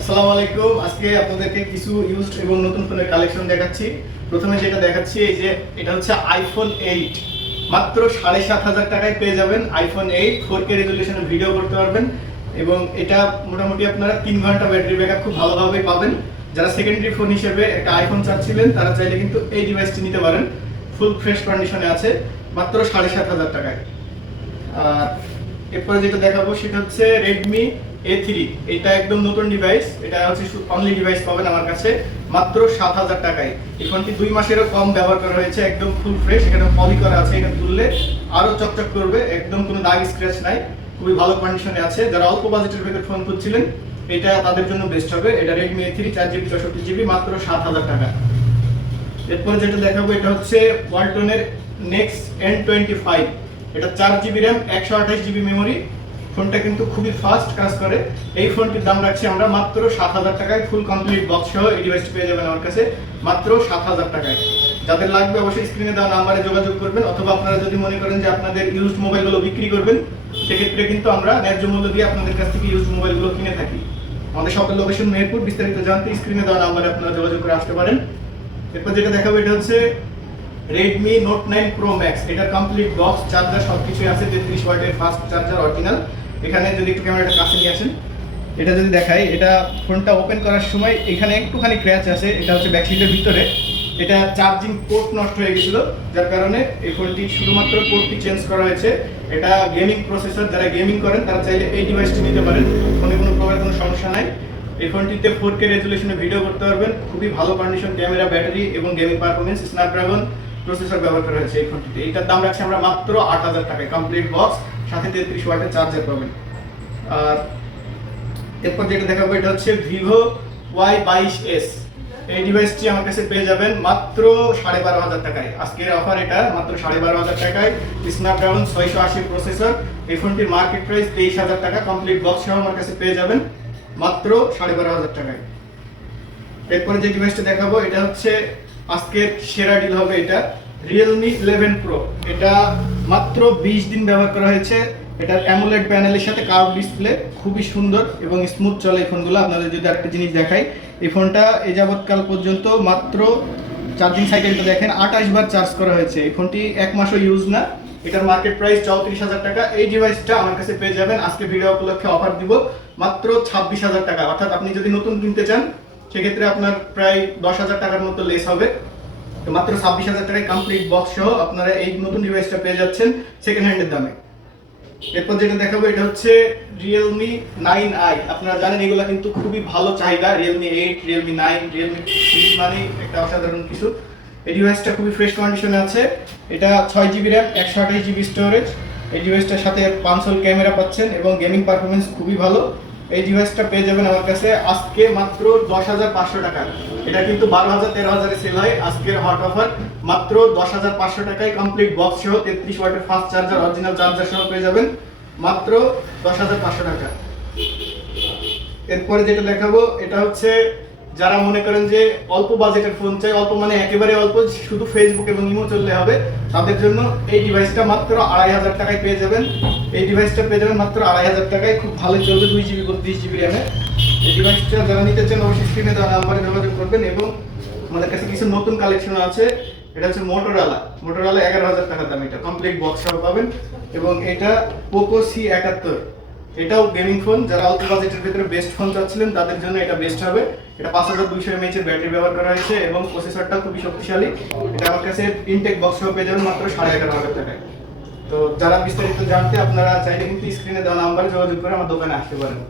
আসসালামু আলাইকুম। আজকে আপনাদেরকে কিছু ইউজড এবং নতুন ফোনের কালেকশন দেখাচ্ছি। প্রথমে যেটা দেখাচ্ছি, এই যে এটা হচ্ছে আইফোন এইট মাত্র সাড়ে সাত হাজার টাকায় পেয়ে যাবেন আইফোন এইট ফোর কে রেজলিউশনে ভিডিও করতে পারবেন। এবং এটা মোটামুটি আপনারা তিন ঘণ্টা ব্যাটারি ব্যাকআপ খুব ভালোভাবে পাবেন। যারা সেকেন্ডারি ফোন হিসেবে একটা আইফোন চাচ্ছিলেন, তারা চাইলে কিন্তু এই ডিভাইসটি নিতে পারেন। ফুল ফ্রেশ কন্ডিশনে আছে, মাত্র সাড়ে সাত হাজার টাকায়। আর এরপরে যেটা দেখাবো, সেটা হচ্ছে রেডমি এ থ্রি এটা একদম নতুন ডিভাইস এটা হচ্ছে অনলি ডিভাইস পাবেন আমার কাছে, মাত্র সাত হাজার টাকায়। এই ফোনটি দুই মাসেরও কম ব্যবহার করা হয়েছে, একদম ফুল ফ্রেশ এখানে পলি করা আছে, এটা তুললে আরও চকচক করবে, একদম কোনো দাগ স্ক্র্যাচ নাই, খুবই ভালো কন্ডিশনে আছে। যারা অল্প বাজেটের ভেতর ফোন খুঁজছিলেন, এটা তাদের জন্য বেস্ট হবে। এটা রেডমি এ থ্রি চার জিবি চৌষট্টি জিবি মাত্র সাত হাজার টাকা। এরপর যেটা দেখাবো, এটা হচ্ছে ওয়ালটনের নেক্সট এন টোয়েন্টি ফাইভ এটা চার জিবি র্যাম একশো আঠাশ জিবি মেমোরি ফোনটা কিন্তু খুবই ফাস্ট কাজ করে। এই ফোনটির দাম রাখছি আমরা মাত্র সাত হাজার টাকায় ফুল কমপ্লিট বক্স সহ এই ডিভাইসটি পেয়ে যাবেন আমার কাছে, মাত্র সাত হাজার টাকায়। যাদের লাগবে অবশ্যই স্ক্রিনে দেওয়া নাম্বারে যোগাযোগ করবেন, অথবা আপনারা যদি মনে করেন যে আপনাদের ইউজড মোবাইলগুলো বিক্রি করবেন, সেক্ষেত্রে কিন্তু আমরা ন্যায্য মূল্য দিয়ে আপনাদের কাছ থেকে ইউজড মোবাইলগুলো কিনে থাকি। আমাদের শপের লোকেশন মেহেরপুর বিস্তারিত জানতে স্ক্রিনে দেওয়া নাম্বারে আপনারা যোগাযোগ করে আসতে পারেন। এরপর যেটা দেখাবো, এটা হচ্ছে Redmi Note nine Pro Max এটা কমপ্লিট বক্স চার্জার সব কিছুই আছে, তেত্রিশ ওয়াটের ফাস্ট চার্জার অরিজিনাল এখানে যদি একটু ক্যামেরাটা কাছে নিয়ে আসেন, এটা যদি দেখাই, এটা ফোনটা ওপেন করার সময় এখানে একটুখানি ক্র্যাচ আছে, এটা হচ্ছে ব্যাকসাইডের ভিতরে। এটা চার্জিং পোর্ট নষ্ট হয়ে গেছিল, যার কারণে এই ফোনটি শুধুমাত্র পোর্টটি চেঞ্জ করা হয়েছে। এটা গেমিং প্রসেসর যারা গেমিং করেন, তারা চাইলে এই ডিভাইসটি নিতে পারেন। ফোনে কোনো প্রকার কোনো সমস্যা নাই। এই ফোনটিতে ফোর কে রেজুলেশনে ভিডিও করতে পারবেন। খুবই ভালো কন্ডিশন ক্যামেরা ব্যাটারি এবং গেমিং পারফরমেন্স স্ন্যাপড্রাগন প্রসেসর ব্যবহার করা হয়েছে এই ফোনটিতে। এটার দাম রাখছি আমরা মাত্র আট হাজার টাকায়। কমপ্লিট বক্স সাথে তেত্রিশ ওয়াটের চার্জার পাবেন। আর এরপর যেটা দেখাবো, এটা হচ্ছে ভিভো ওয়াই বাইশ এস এই ডিভাইসটি আমার কাছে পেয়ে যাবেন মাত্র সাড়ে বারো হাজার টাকায়। আজকের অফার এটা, মাত্র সাড়ে বারো হাজার টাকায়। স্ন্যাপড্রাগন ছয়শো আশি প্রসেসর এই ফোনটির মার্কেট প্রাইস তেইশ হাজার টাকা। কমপ্লিট বক্স সহ আমার কাছে পেয়ে যাবেন মাত্র সাড়ে বারো হাজার টাকায়। এরপরে যে ডিভাইসটা দেখাবো, এটা হচ্ছে আজকের সেরা ডিল হবে এটা রিয়েলমি ইলেভেন প্রো এটা মাত্র বিশ দিন ব্যবহার করা হয়েছে। এটার অ্যামোলেড প্যানেলের সাথে কার্ভ ডিসপ্লে খুবই সুন্দর এবং স্মুথ চলে এই ফোনগুলো আপনাদের যদি আরেকটা জিনিস দেখাই, এই ফোনটা এ যাবৎকাল পর্যন্ত মাত্র চার্জিং সাইকেলটা দেখেন, আঠাশ বার চার্জ করা হয়েছে। এই ফোনটি এক মাসও ইউজ না। এটার মার্কেট প্রাইস চৌত্রিশ হাজার টাকা। এই ডিভাইসটা আমার কাছে পেয়ে যাবেন। আজকে ভিডিও উপলক্ষে অফার দিব মাত্র ছাব্বিশ হাজার টাকা। অর্থাৎ আপনি যদি নতুন কিনতে চান সেক্ষেত্রে আপনার প্রায় দশ হাজার টাকার মতো লেস হবে। মাত্র ছাব্বিশ হাজার টাকায় কমপ্লিট বক্স সহ আপনারা এই নতুন ডিভাইসটা পেয়ে যাচ্ছেন সেকেন্ড হ্যান্ডের দামে। এরপর যেটা দেখাবো, এটা হচ্ছে রিয়েলমি নাইন আই আপনারা জানেন এগুলো কিন্তু খুবই ভালো চাহিদা। Realme eight Realme nine Realme মানে একটা অসাধারণ কিছু। এই ডিভাইসটা খুবই ফ্রেশ কন্ডিশনে আছে। এটা ছয় জিবি র্যাম একশো আঠাশ জিবি স্টোরেজ এই ডিভাইসটার সাথে পাঁচশোল ক্যামেরা পাচ্ছেন এবং গেমিং পারফরমেন্স খুবই ভালো। এই ডিভাইসটা পেয়ে যাবেন আমার কাছে আজকে মাত্র দশ হাজার পাঁচশো টাকা। এটা কিন্তু বারো হাজার, তেরো হাজারে সেল হয়। আজকের হট অফার মাত্র দশ হাজার পাঁচশো টাকায় কমপ্লিট বক্স সহ তেত্রিশ ওয়াটের ফাস্ট চার্জার অরিজিনাল চার্জার সহ পেয়ে যাবেন মাত্র দশ হাজার পাঁচশো টাকা। এরপরে যেটা দেখাবো, এটা হচ্ছে যারা মনে করেন যে অল্প বাজেটের ফোন চাই, অল্প মানে একেবারে অল্প, শুধু ফেসবুক এবং ইমো চললে হবে, তাদের জন্য এই ডিভাইসটা মাত্র আড়াই হাজার টাকায় পেয়ে যাবেন। এই ডিভাইসটা পেয়ে যাবেন মাত্র আড়াই হাজার টাকায়, খুব ভালো চলবে, দুই জিবি বত্রিশ জিবি র্যামে এই ডিভাইসটা যারা নিতে চান, অবশ্যই স্ক্রিনে দেওয়া নাম্বারে যোগাযোগ করবেন এবং আমাদের কাছে কিছু নতুন কালেকশন আছে, এটা হচ্ছে মোটরোলা মোটরোলা এগারো হাজার টাকার দাম, এটা কমপ্লিট বক্স সহ পাবেন এবং এটা পোকো সি একাত্তর। এটাও গেমিং ফোন যারা অল্প বাজেটের ভিতরে বেস্ট ফোন চাচ্ছিলেন, তাদের জন্য এটা বেস্ট হবে। এটা পাঁচ হাজার দুইশো এমএইচ এর ব্যাটারি ব্যবহার করা হয়েছে এবং প্রসেসরটা খুবই শক্তিশালী। এটা আমার কাছে ইনটেক বক্স পেয়ে যাবেন মাত্র সাড়ে এগারো হাজার টাকায়। তো যারা বিস্তারিত জানতে আপনারা চাইলে কিন্তু স্ক্রিনে দেওয়া নাম্বারে যোগাযোগ করে আমার দোকানে আসতে পারেন।